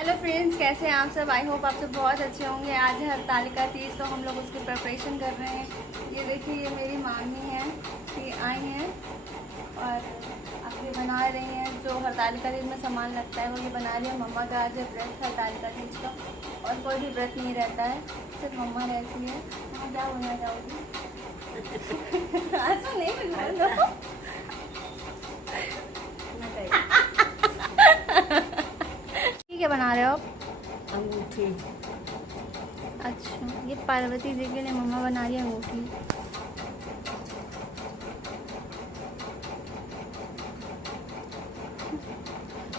Hello friends, कैसे हैं आप सब। आई होप आप सब बहुत अच्छे होंगे। आज है हरतालिका तीज, तो हम लोग उसकी प्रिपरेशन कर रहे हैं। ये देखिए, ये मेरी मामी हैं, ये आई हैं और आप ये बना रही हैं। जो हरतालिका तीज में सामान लगता है वो ये बना रही है। मम्मा का आज है व्रत हरतालिका तीज का, और कोई भी व्रत नहीं रहता है, सिर्फ मम्मा रहती है। हाँ, क्या बनना चाहोगी? ऐसा नहीं बना लो। क्या बना रहे हो आप? अंगूठी। अच्छा, ये पार्वती जी के लिए मम्मा बना रही है अंगूठी।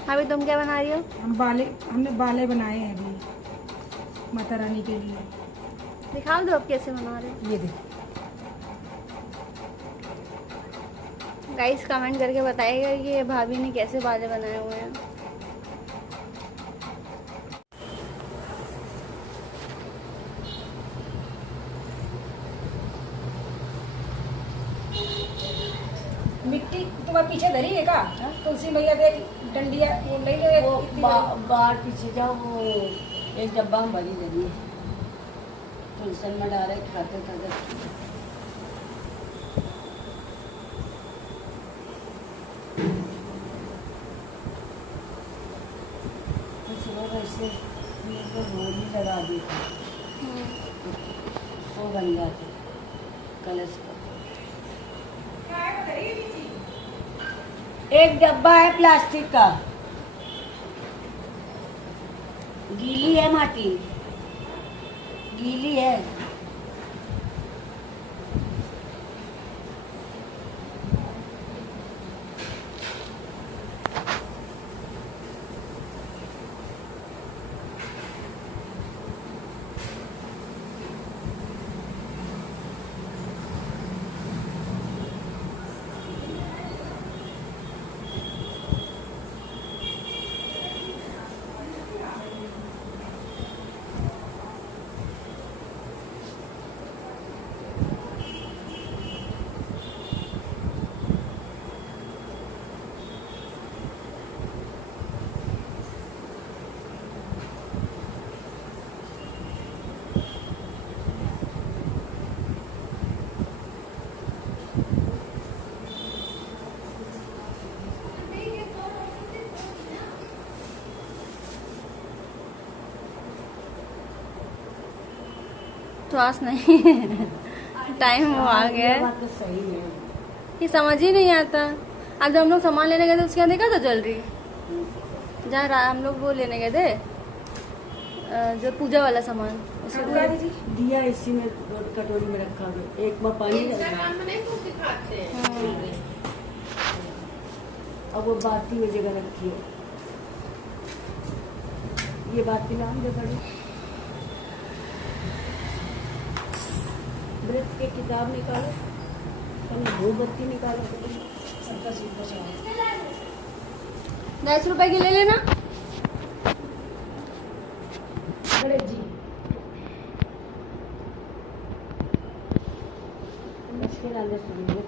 अभी तुम क्या बना रही हो? हमने बाले बनाए हैं अभी माता रानी के लिए। दिखा दो आप कैसे बना रहे हो। ये देखो, गाइस कमेंट करके बताइएगा कि ये भाभी ने कैसे बाले बनाए हुए हैं। मिट्टी तुम्हारे पीछे धरी है का? तुलसी मैया देख डंडिया वो नहीं ले वो बाहर पीछे जाओ, वो एक डब्बा में भरी लगी तुलसन में डाले खाते खाते। सुबह वैसे रोली लगा दी वो बन जाते कलश का। एक डब्बा है प्लास्टिक का, गीली है माटी, गीली है। श्वास नहीं। टाइम वो आ गया है। बात तो सही है। ये समझ ही नहीं आता। आज हम लोग सामान लेने गए थे, उसके यहाँ देखा था ज्वेलरी। जहाँ हम लोग वो लेने गए थे, जो पूजा वाला सामान, उसके दिया इसी में कटोरी में रखा गया। एक बार पानी अब वो बाती में जगह रखी है। ये बाती नाम दे बड़ी व्रत के किताब निकालो, मोमबत्ती निकालो। 10 रुपए की ले लेना। बड़े जी मुश्किल आने सुनिए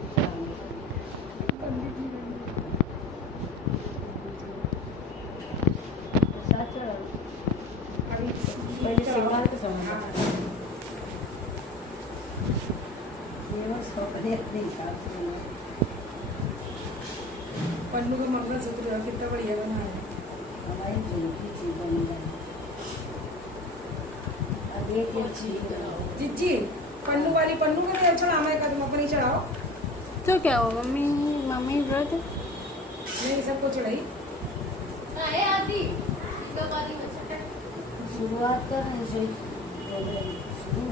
पहले सेवाल का समझ पन्नू का मंगलसूत्र कितना बढ़िया बना है। हमारी जिंदगी चीज बन जाए। अब एक जीजी पन्नू वाली पन्नू का नहीं चढ़ाना है, तुम अपनी चढ़ाओ। तो क्या हो मम्मी, मम्मी व्रत नहीं सबको चढ़ाई। शुरुआत कर शुरू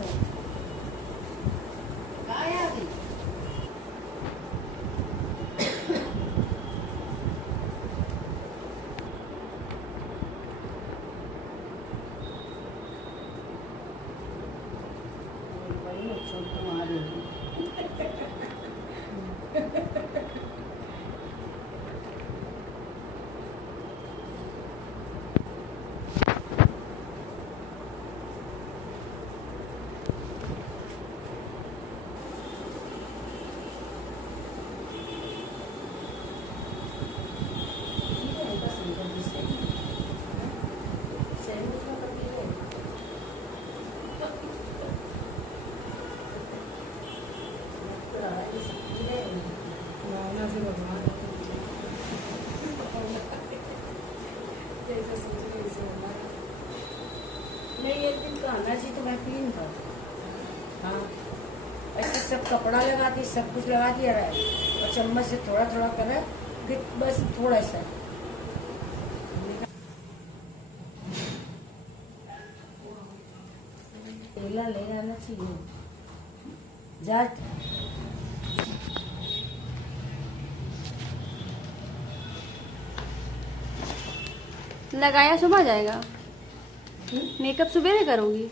नहीं एक दिन का आना चाहिए तो मैं पी का। हाँ ऐसे सब कपड़ा लगाती सब कुछ लगा दिया रहा और चम्मच से थोड़ा थोड़ा कर रहा है बस थोड़ा सा। केला ले आना चाहिए जा। लगाया सुबह जाएगा। मेकअप सुबह करोगी?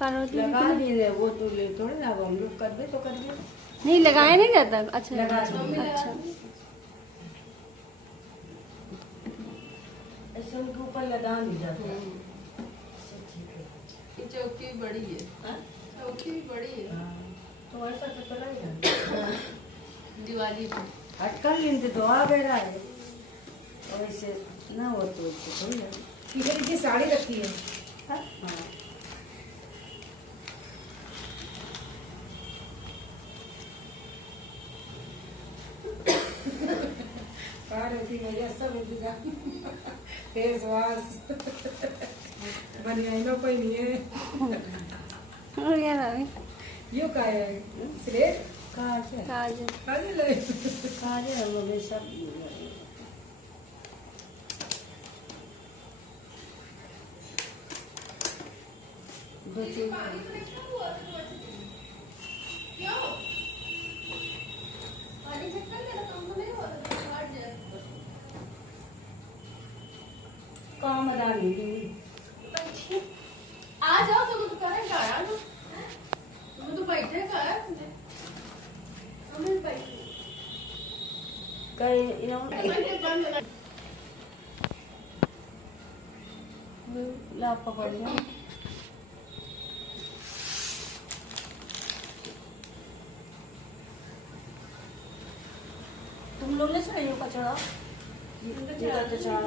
पार्वती लगा दिए वो तो ले थोड़े ना हम लोग कर दे तो कर दे। नहीं लगाया नहीं जाता। अच्छा लगा अच्छा ऐसे उनके ऊपर लगा नहीं जाता। चौकी बड़ी है। चौकी भी बड़ी है। तो ऐसा तो चला ही दिवाली पे अटकल लेते तो आ गया है और ऐसे ना हो तो थोड़ी है। किधर की साड़ी रखी है? हाँ पार्वती भैया सब उठेगा। फेस वॉश बनियाइनो कोई नहीं है। हो गया भाभी। यो का है स्लेट काजल काजल काजल है। काजल वो सब दो चीज काम डाली आ जाओ तो कुछ करेगा यार। तुम तो बैठे का है। हमें बैठे कहीं इन्होंने ला पकड़ लिया। तुम लोग ने चाहिए कचड़ा तो चढ़ा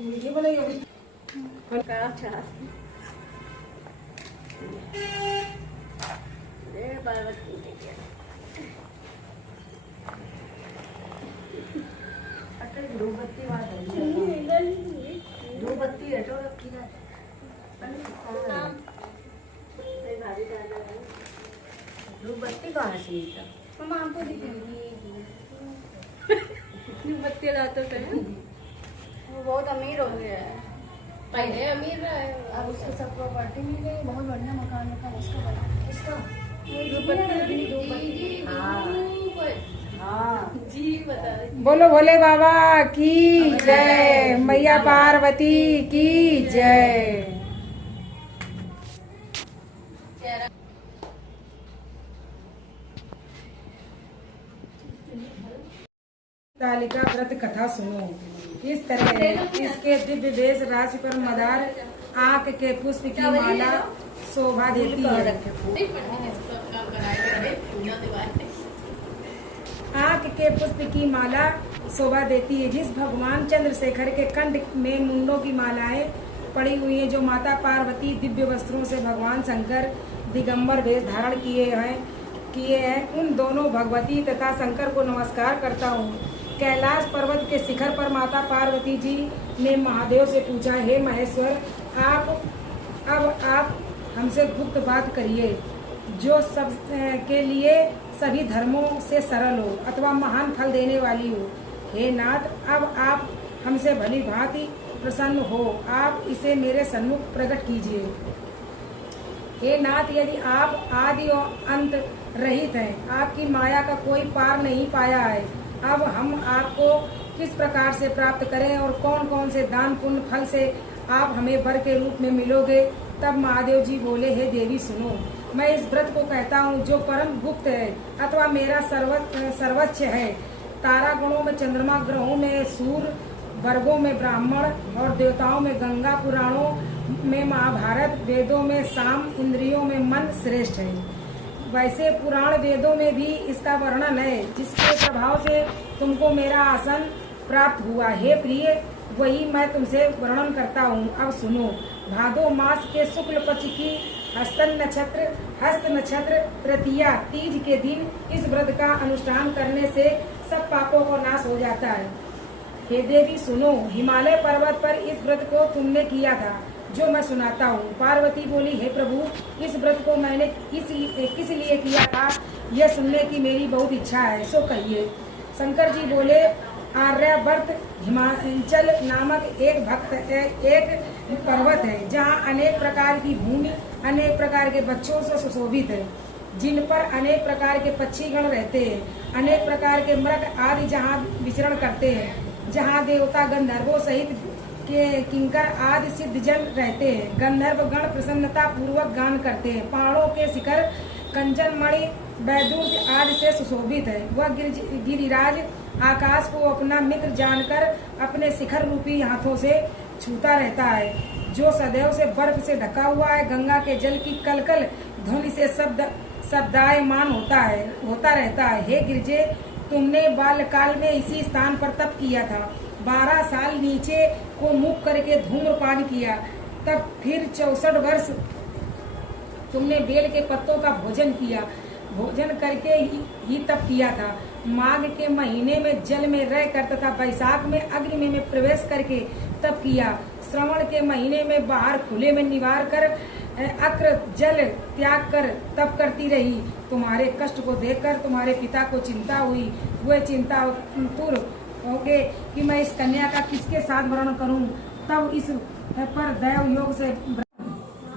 वीडियो बनाई अभी। दो बत्ती दो बत्ती हटो रखी ना दो बत्ती कहाँ से निकला? मम्मा हमको दिखेगी। बत्ती लाते थे। वो बहुत अमीर हो गया है। पहले अमीर रहे। अब उसको सब प्रॉपर्टी मिल गई। बहुत बढ़िया मकान था उसका बना। किसका? दो बत्ती हाँ जी बता रही। बोलो भोले बाबा की जय, मैया पार्वती की जय। तालिका व्रत कथा सुनो। इस तरह इसके दिव्य वेश राशि पर मदार आंख के पुष्प की माला शोभा देती है। आंख के पुष्प की माला शोभा देती है। जिस भगवान चंद्रशेखर के कंठ में मुंडों की मालाएं पड़ी हुई हैं, जो माता पार्वती दिव्य वस्त्रों से भगवान शंकर दिगंबर वेश धारण किए हैं, उन दोनों भगवती तथा शंकर को नमस्कार करता हूँ। कैलाश पर्वत के शिखर पर माता पार्वती जी ने महादेव से पूछा, हे महेश्वर, आप हमसे गुप्त बात करिए, जो सब के लिए सभी धर्मों से सरल हो अथवा महान फल देने वाली हो। हे नाथ, अब आप हमसे भली भांति प्रसन्न हो, आप इसे मेरे सन्मुख प्रकट कीजिए। हे नाथ, यदि आप आदि और अंत रहित हैं, आपकी माया का कोई पार नहीं पाया है, अब हम आपको किस प्रकार से प्राप्त करें और कौन कौन से दान पुण्य फल से आप हमें वर के रूप में मिलोगे। तब महादेव जी बोले, हे देवी सुनो, मैं इस व्रत को कहता हूँ जो परम गुप्त है अथवा मेरा सर्वोच्च है। तारा गणों में चंद्रमा, ग्रहों में सूर्य, वर्गों में ब्राह्मण और देवताओं में गंगा, पुराणों में महाभारत, वेदों में साम, इंद्रियों में मन श्रेष्ठ है। वैसे पुराण वेदों में भी इसका वर्णन है, जिसके प्रभाव से तुमको मेरा आसन प्राप्त हुआ। हे प्रिय, वही मैं तुमसे वर्णन करता हूँ। अब सुनो। भादो मास के शुक्ल पक्ष की हस्त नक्षत्र तृतीया तीज के दिन इस व्रत का अनुष्ठान करने से सब पापों को नाश हो जाता है। हे देवी सुनो, हिमालय पर्वत पर इस व्रत को तुमने किया था जो मैं सुनाता हूँ। पार्वती बोली, हे प्रभु, इस व्रत को मैंने किस लिए किया था यह सुनने की मेरी बहुत इच्छा है, सो कहिए। शंकर जी बोले, आर्यावर्त हिमाचल नामक एक पर्वत है जहाँ अनेक प्रकार की भूमि अनेक प्रकार के बच्चों से सुशोभित है, जिन पर अनेक प्रकार के पक्षीगण रहते हैं, अनेक प्रकार के मृग आदि जहाँ विचरण करते हैं, जहाँ देवता गंधर्वों सहित के किंकर आदि सिद्ध जन रहते हैं। गंधर्व गण प्रसन्नता पूर्वक गान करते हैं। पहाड़ों के शिखर कंचन मणि वैदूर्य आदि से सुशोभित है। वह गिरिराज आकाश को अपना मित्र जानकर अपने शिखर रूपी हाथों से छूता रहता है, जो सदैव से बर्फ से ढका हुआ है। गंगा के जल की कलकल ध्वनि से शब्दायमान होता रहता है। हे गिरजे, तुमने बाल्यकाल में इसी स्थान पर तप किया था। 12 साल नीचे को मुख करके धूम्रपान किया, तब फिर 64 वर्ष तुमने बेल के पत्तों का भोजन करके ही तप किया था। माघ के महीने में जल में रहकर तथा वैशाख में अग्नि में प्रवेश करके तप किया। श्रवण के महीने में बाहर खुले में निवार कर अक्र जल त्याग कर तप करती रही। तुम्हारे कष्ट को देखकर तुम्हारे पिता को चिंता हुई। वह चिंता तुर हो गए कि मैं इस कन्या का किसके साथ वर्ण करूं। तब इस पर दैव योग से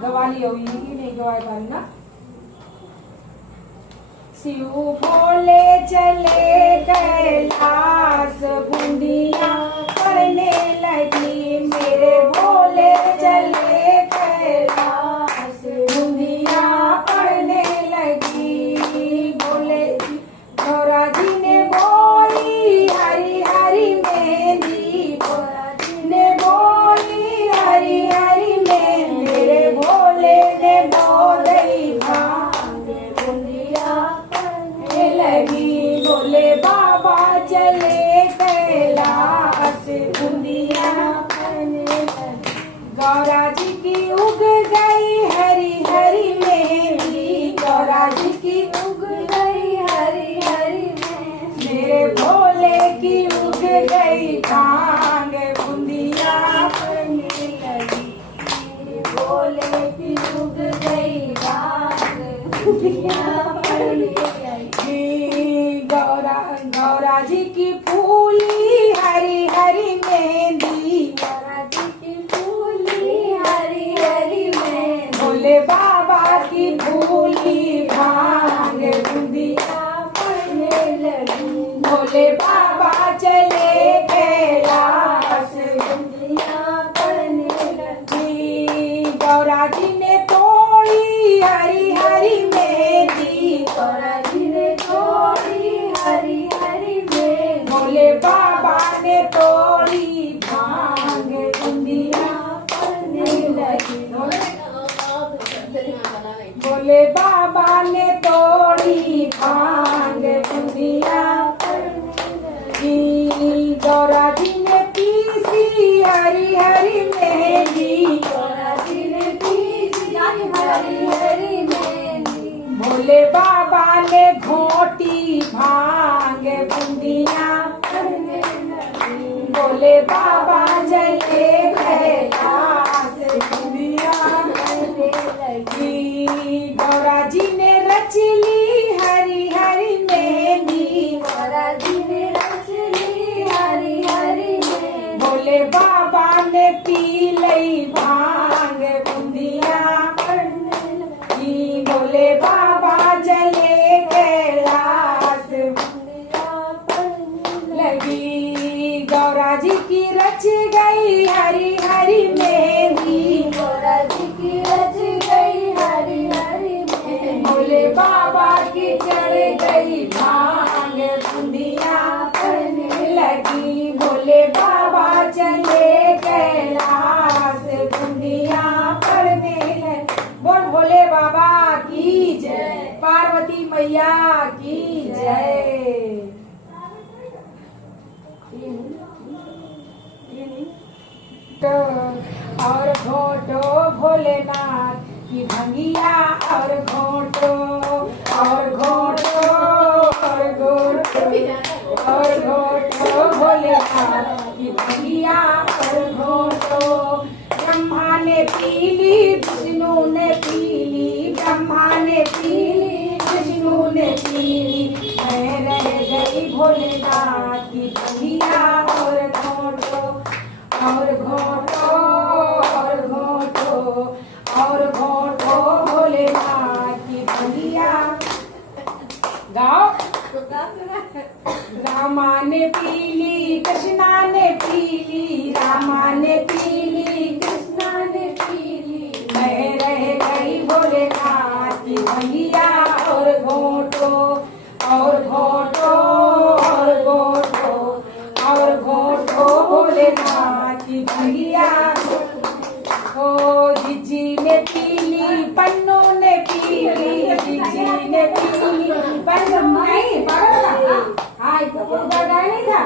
गवाली हुई, नहीं गवाई पारी ना। शिव भोले चले कैलाश, बूंदिया पड़ने लगी। मेरे भोले चले कैलाश, बूंदिया पड़ने लगी। बोले गौरा जी ने बोली हरी हरी मेहंदी, गौरा जी ने बोली हरी हरी मेहंदी। मेरे भोले ने बोली भांग, बूंदिया पड़ने लगी। भोले बाबा चले कैलाश, बूंदिया पड़ने लगी। गौरा जी की उग गई हरी हरी मेहंदी, गौरा जी की उग गई हरी हरी मेहंदी। मेरे भोले की उग गई भांग, बूंदिया पड़ने लगी। मेरे भोले की उग गई भांग, बूंदिया पड़ने लगी। गौरा जी की फूली हरी हरी मेहंदी, गौरा जी की फूली हरी हरी मेहंदी। भोले बाबा की फूली भांग, बूंदिया पड़ने लगी। भोले बाबा चले कैलाश, बूंदिया पड़ने लगी। गौरा जी ने तोड़ी हरी हरी मेहंदी, गौरा जी ने तोड़ी हरी हरी मेहंदी। भोले बाबा ने तोड़ी भांग, बूंदिया पड़ने लगी। भोले बाबा ने तोड़ी भांग, बूंदिया पड़ने लगी। गौरा जी ने पीसी हरी हरी मेहंदी, गौरा जी ने पीसी हरी हरी मेहंदी। भोले बाबा ने घोटी भांग, बूंदिया पड़ने लगी। भोले बाबा जले कैलाश, बूंदिया पड़ने लगी। गौरा जी ने रच ली हरी हरी मेहंदी, गौरा जी ने रच ली हरी हरी मेहंदी। भोले बाबा ने पी लई भांग, बूंदिया पड़ने लगी। भोले बाबा जले कैलाश, बूंदिया पड़ने लगी। गौरा जी की रच गई हरी हरी मेहंदी, गौरा जी की रच गई हरी हरी मेहंदी। भोले बाबा की चढ़ गई भांग, बूंदिया पड़ने लगी। भोले बाबा चले कैलाश, बूंदिया पड़ने लगी। बोल भोले बाबा की जय, पार्वती मैया की जय। और घोटो भोलेनाथ कि भंगिया और घोटो और घोटो और घोटो और घोटो भोलेनाथ की भंगिया और घोटो। ब्रह्मा ने पीली विष्णु ने पीली, ब्रह्मा ने पीली विष्णु ने पीली, मैं रह गई भोलेनाथ की भंगिया और घोटो और घोटो और घोटो और घोटो भोलेनाथ की भंगिया। गाओ। रामा ने पीली कृष्णा ने पीली, रामा ने पीली कृष्णा ने पीली, मैं रह गई भोलेनाथ की भंगिया और घोटो और घोटो और घोटो और घोटो भोलेनाथ की भंगिया। ओ जिजी ने पीली पन्नू ने पीली, जिजी ने पीली पन्नू नहीं हाँ गाय नहीं था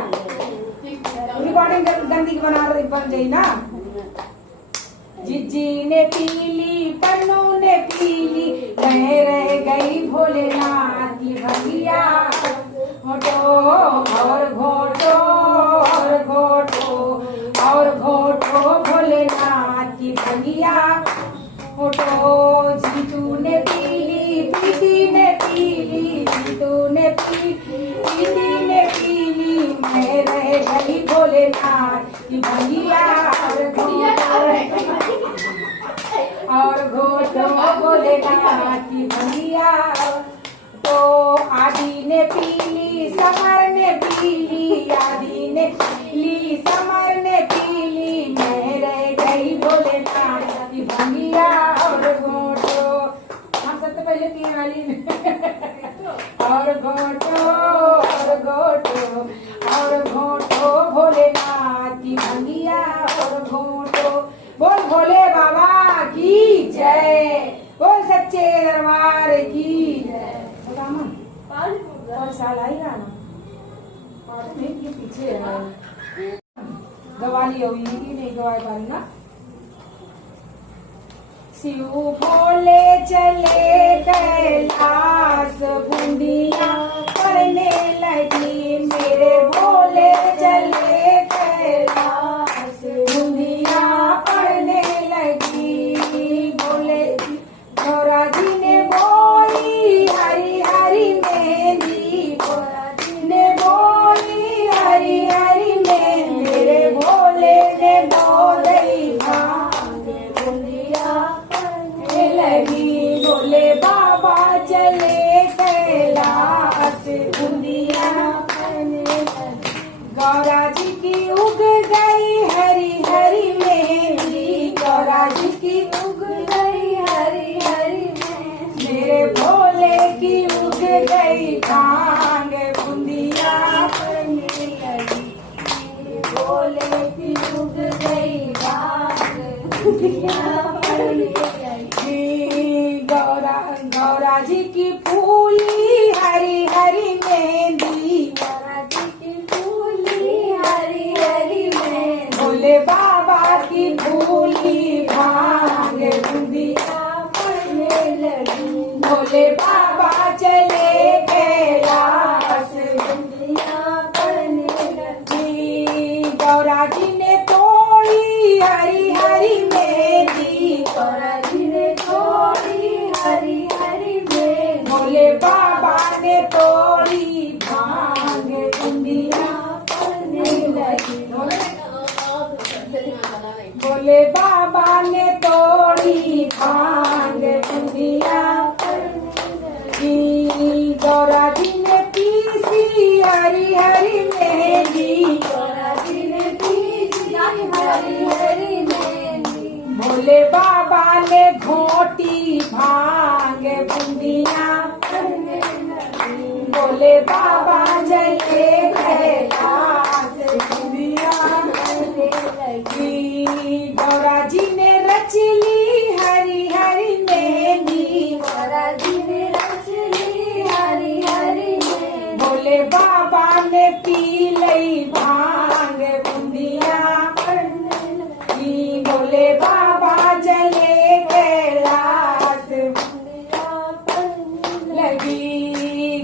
रिकॉर्डिंग गंदी बन जाई ना। जिजी ने पीली पन्नू ने पीली, मैं रह गई भोलेनाथ की भंगिया। घोटो और घोटो और घोटो और घोटो भोलेनाथ की भंगिया। घोटो जीतू ने पीली प्रीति ने पीली, जीतू ने पीली प्रीति ने पीली, मैं रह गई भोलेनाथ की भंगिया और घोटो भोलेनाथ की भंगिया। तो आदि ने पीली समर ने पीली, आदि ने पीली समर ने पीली, मैं रह गई भोलेनाथ की भंगिया और घोटो। हम सबसे पहले पिए वाली और घोटो और घोटो और घोटो भोलेनाथ की भंगिया और घोटो। बोल भोले बाबा की जय, बोल सच्चे दरबार की जय। और साल आएगा ना के पीछे गवाली हुई नहीं गवाई पारी ना। शिव भोले चले कैलाश बूंदिया पड़ने लगी, मेरे भोले चले कैलाश बूंदिया पड़ने लगी। भोले गौरा जी ने बोली हरी हरी मेहंदी, गौरा जी ने बोली हरी हरी मेहंदी, मेरे भोले ने बोली भांग बूंदिया पड़ने लगी। भोले बाबा चले कैलाश बूंदिया पड़ने लगी। गौरा जी की उग गई हरी हरी मेहंदी, गौरा जी की उग गई हरी हरी मेहंदी, मेरे भोले की उग गई भांग बूंदिया पड़ने लगी। मेरे भोले की उग गई भांग बूंदिया पड़ने लगी। गौरा जी की फूली हरी हरी मेहंदी, गौरा जी की फूली हरी हरी मेहंदी, भोले बाबा की फूली भांग बूंदिया पड़ने लगी। भोले बाबा चले कैलाश बूंदिया पड़ने लगी। गौरा जी ने तोड़ी हरी हरी मेहंदी, गौरा जी ने तोड़ी हरी हरी मेहंदी, भोले बाबा ने तोड़ी भांग बूंदिया पड़ने लगी। भोले बाबा ने तोड़ी भांग बूंदिया पड़ने लगी। गौरा जी ने पीसी हरी हरी मेहंदी, गौरा जी ने पीसी हरी हरी मेहंदी, भोले बाबा ने घोटी भांग बूंदिया पड़ने लगी। भोले बाबा जले कैलाश बूंदिया पड़ने लगी। गौरा जी ने रच ली हरी हरी मेहंदी, गौरा जी ने रच ली हरी हरी मेहंदी, भोले बाबा ने पी लई भांग बूंदिया पड़ने लगी। भोले बाबा जले कैलाश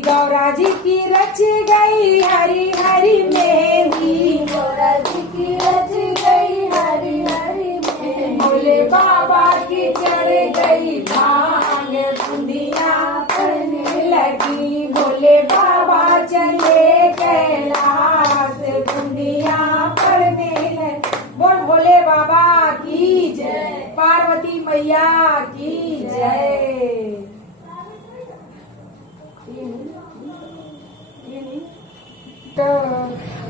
गौरा जी की रच गई हरी हरी मेहंदी, गौरा जी की रच गई हरी हरी मेहंदी, भोले बाबा की चढ़ गई भांग बुंदिया पड़ने लगी, भोले बाबा चले कैलाश बुंदिया पड़ने लगी। बोल भोले बाबा की जय, पार्वती मैया की जय।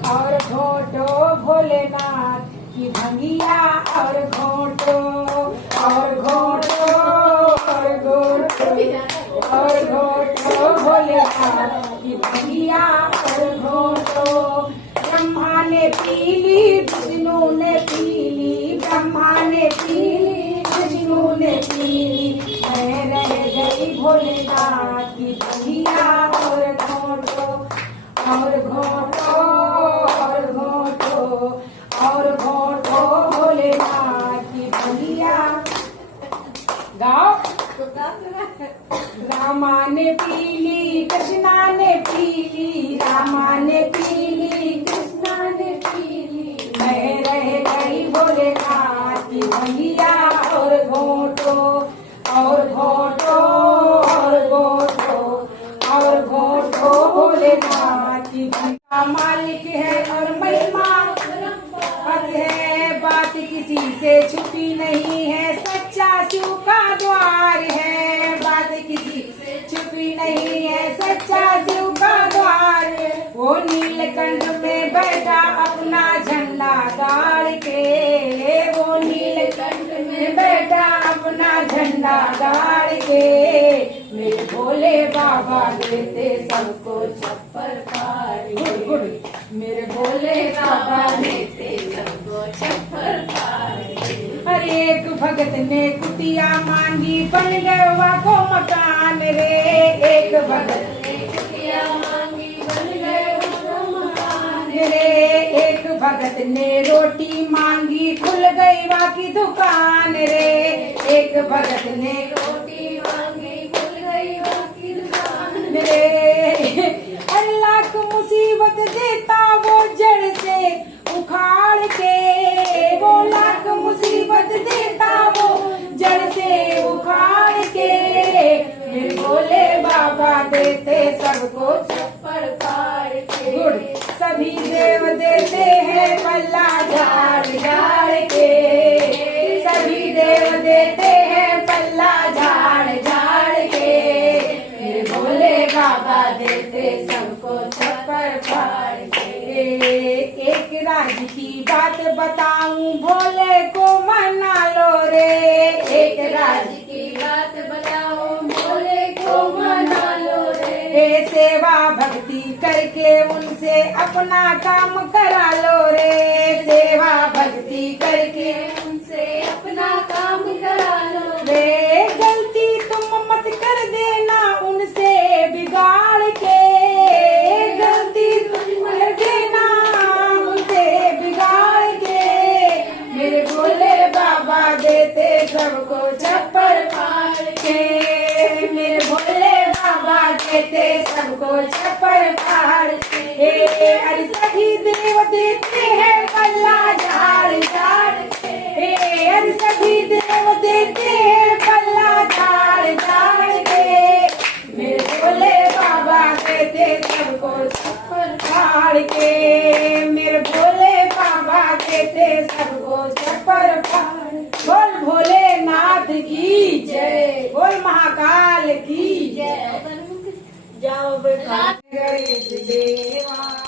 और घोटो भोलेनाथ की भंगिया और घोटो और घोटो और घोटो और घोटो भोलेनाथ की भंगिया और घोटो। ब्रह्मा ने पीली विष्णु ने पीली, ब्रह्मा ने पीली विष्णु ने पीली, मैं रह गई भोलेनाथ की भंगिया और घोटो और घोटो और घोटो और घोटो भोलेनाथ की भंगिया। गाओ। रामा ने पीली कृष्णा ने पीली, रामा ने पीली कृष्णा ने पीली, मैं रह गई भोलेनाथ की भंगिया और घोटो और घोटो और घोटो और घोटो भोलेनाथ की भंगिया। मालिक है और महिमा है, बात किसी से छुपी नहीं है, सच्चा शिव का द्वार है, बात किसी से छुपी नहीं है, सच्चा शिव का द्वार है। वो नीलकंठ में बैठा अपना झंडा गाड़ के, वो नीलकंठ में बैठा अपना झंडा गाड़ के, मेरे भोले बाबा देते सबको छप्पर फाड़ के, गुड मेरे भोले बाबा देते सबको छप्पर फाड़ के। हर एक भगत ने कुटिया मांगी बन गया को मकान रे, एक भगत ने कुटिया मांगी बन गया को मकान रे, एक भगत ने रोटी मांगी खुल गई वा की दुकान रे, एक भगत ने रोटी मांगी खुल गई वा की दुकान रे। हर लाख मुसीबत देता वो जड़ से उखाड़ के, वो लाख मुसीबत देता वो जड़ से उखाड़ के, मेरे भोले बाबा देते सबको छप्पर फाड़ के, गुड सभी देव देते हैं पल्ला झाड़ झाड़ के, सभी देव देते हैं पल्ला झाड़ झाड़ के, मेरे भोले बाबा देते सबको छप्पर फाड़ के। एक राज की बात बताऊं भोले को मना लो रे, एक राज की बात बताऊं भोले को मना लो रे, सेवा भक्ति करके उनसे अपना काम करा लो रे, सेवा भक्ति करके उनसे अपना काम करा लो रे। गलती तुम मत कर देना उनसे बिगाड़ के, गलती तुम कर देना उनसे बिगाड़ के, मेरे भोले बाबा देते सबको छप्पर फाड़ के, मेरे भोले बाबा देते सबको छप्पर फाड़ के। अरे सभी देव देते हैं पल्ला झाड़ झाड़ के, अरे सभी देव देते हैं पल्ला झाड़ झाड़ के, मेरे भोले बाबा देते सबको छप्पर फाड़ के, मेरे भोले बाबा देते सबको छप्पर फाड़। बोल भोलेनाथ की जय, बोल महाकाल की जय। जाओ बेटा। गणेश देवा